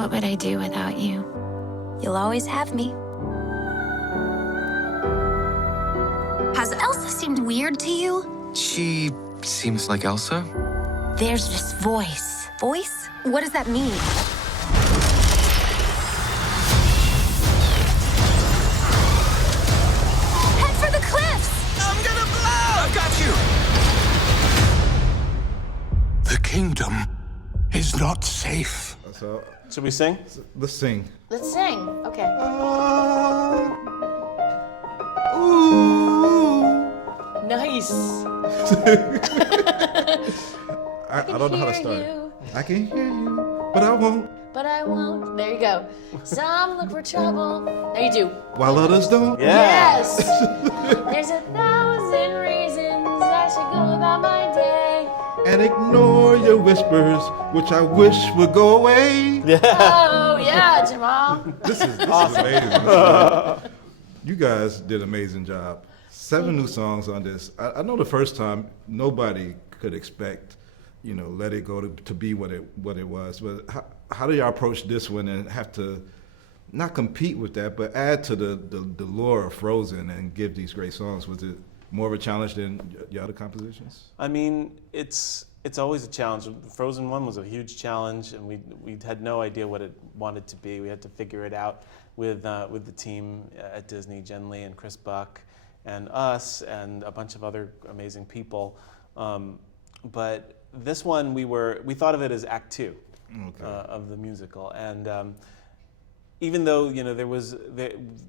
What would I do without you? You'll always have me. Has Elsa seemed weird to you? She seems like Elsa. There's this voice. Voice? What does that mean? Head for the cliffs! I'm gonna blow! I've got you! The kingdom is not safe. So, Should we sing? let's sing. Let's sing. Okay. Nice. I don't know how to start. You, I can hear you, but I won't. but I won't. There you go. Some look for trouble. There you do. While others don't. Yes. There's 1,000 reasons I should go about my day. And ignore your whispers, which I wish would go away. Oh yeah, Jamal. This is amazing. You guys did an amazing job. 7 new songs on this. I know the first time nobody could expect, Let It Go to be what it was. But how do y'all approach this one and have to not compete with that, but add to the lore of Frozen and give these great songs? Was it more of a challenge than your other compositions? I mean, it's always a challenge. Frozen 1 was a huge challenge, and we had no idea what it wanted to be. We had to figure it out with the team at Disney, Jen Lee and Chris Buck, and us, and a bunch of other amazing people. But this one, we thought of it as Act 2 of the musical, and even though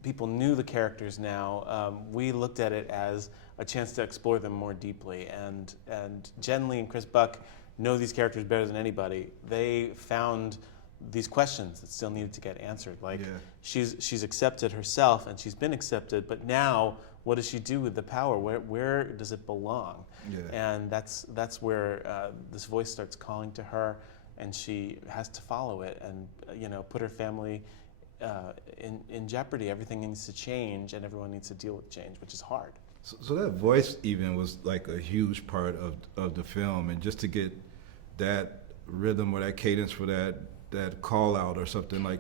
people knew the characters now, we looked at it as a chance to explore them more deeply. And Jen Lee and Chris Buck know these characters better than anybody. They found these questions that still needed to get answered. She's accepted herself, and she's been accepted, but now what does she do with the power? Where does it belong? Yeah. And that's where this voice starts calling to her, and she has to follow it and put her family in jeopardy. Everything needs to change, and everyone needs to deal with change, which is hard. So that voice even was like a huge part of the film, and just to get that rhythm or that cadence for that call out or something, like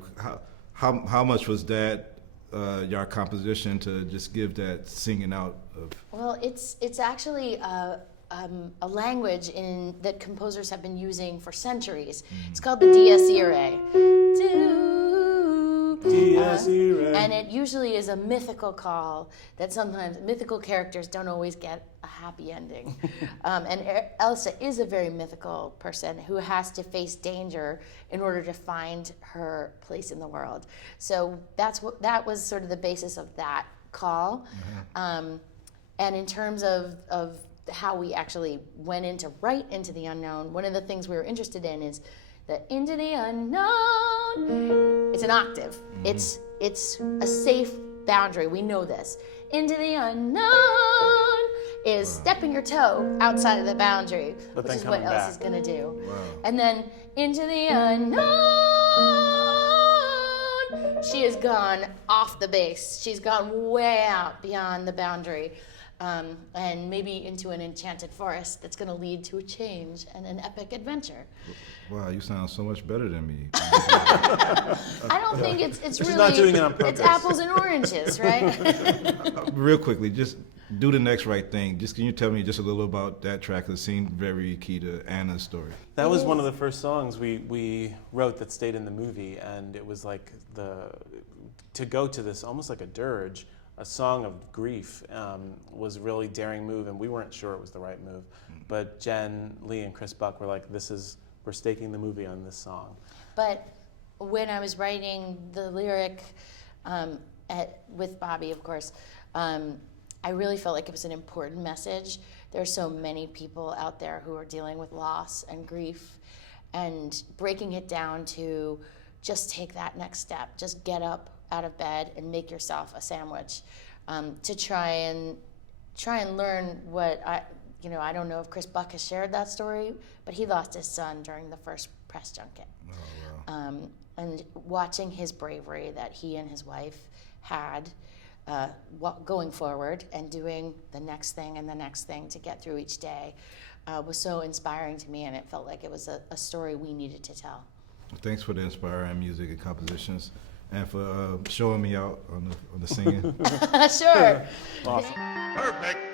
how much was that your composition to just give that singing out of? Well, it's actually a language that composers have been using for centuries. It's called the Dies Irae. Dies Irae. And it usually is a mythical call that sometimes mythical characters don't always get a happy ending. And Elsa is a very mythical person who has to face danger in order to find her place in the world. So that was sort of the basis of that call. Mm-hmm. And in terms of how we actually went right into the unknown, one of the things we were interested in is that into the unknown, it's an octave. Mm-hmm. It's a safe boundary. We know this. Into the unknown is stepping your toe outside of the boundary, but which is coming what back. Elsa's gonna do. Wow. And then into the unknown, she has gone off the base. She's gone way out beyond the boundary. And maybe into an enchanted forest that's going to lead to a change and an epic adventure. Wow, you sound so much better than me. I don't think it's She's really. not doing it on purpose. It's apples and oranges, right? Real quickly, just do the next right thing. Just can you tell me just a little about that track? It seemed very key to Anna's story. That was one of the first songs we wrote that stayed in the movie, and it was like to go to this almost like a dirge. A song of grief was a really daring move, and we weren't sure it was the right move. But Jen Lee and Chris Buck were like, we're staking the movie on this song. But when I was writing the lyric with Bobby, of course, I really felt like it was an important message. There are so many people out there who are dealing with loss and grief, and breaking it down to just take that next step, just get up out of bed and make yourself a sandwich, to try and learn what I don't know if Chris Buck has shared that story, but he lost his son during the first press junket. Oh, wow. And watching his bravery that he and his wife had going forward and doing the next thing and the next thing to get through each day was so inspiring to me, and it felt like it was a story we needed to tell. Thanks for the inspiring music and compositions, and for showing me out on the singing. Sure. Awesome. Perfect.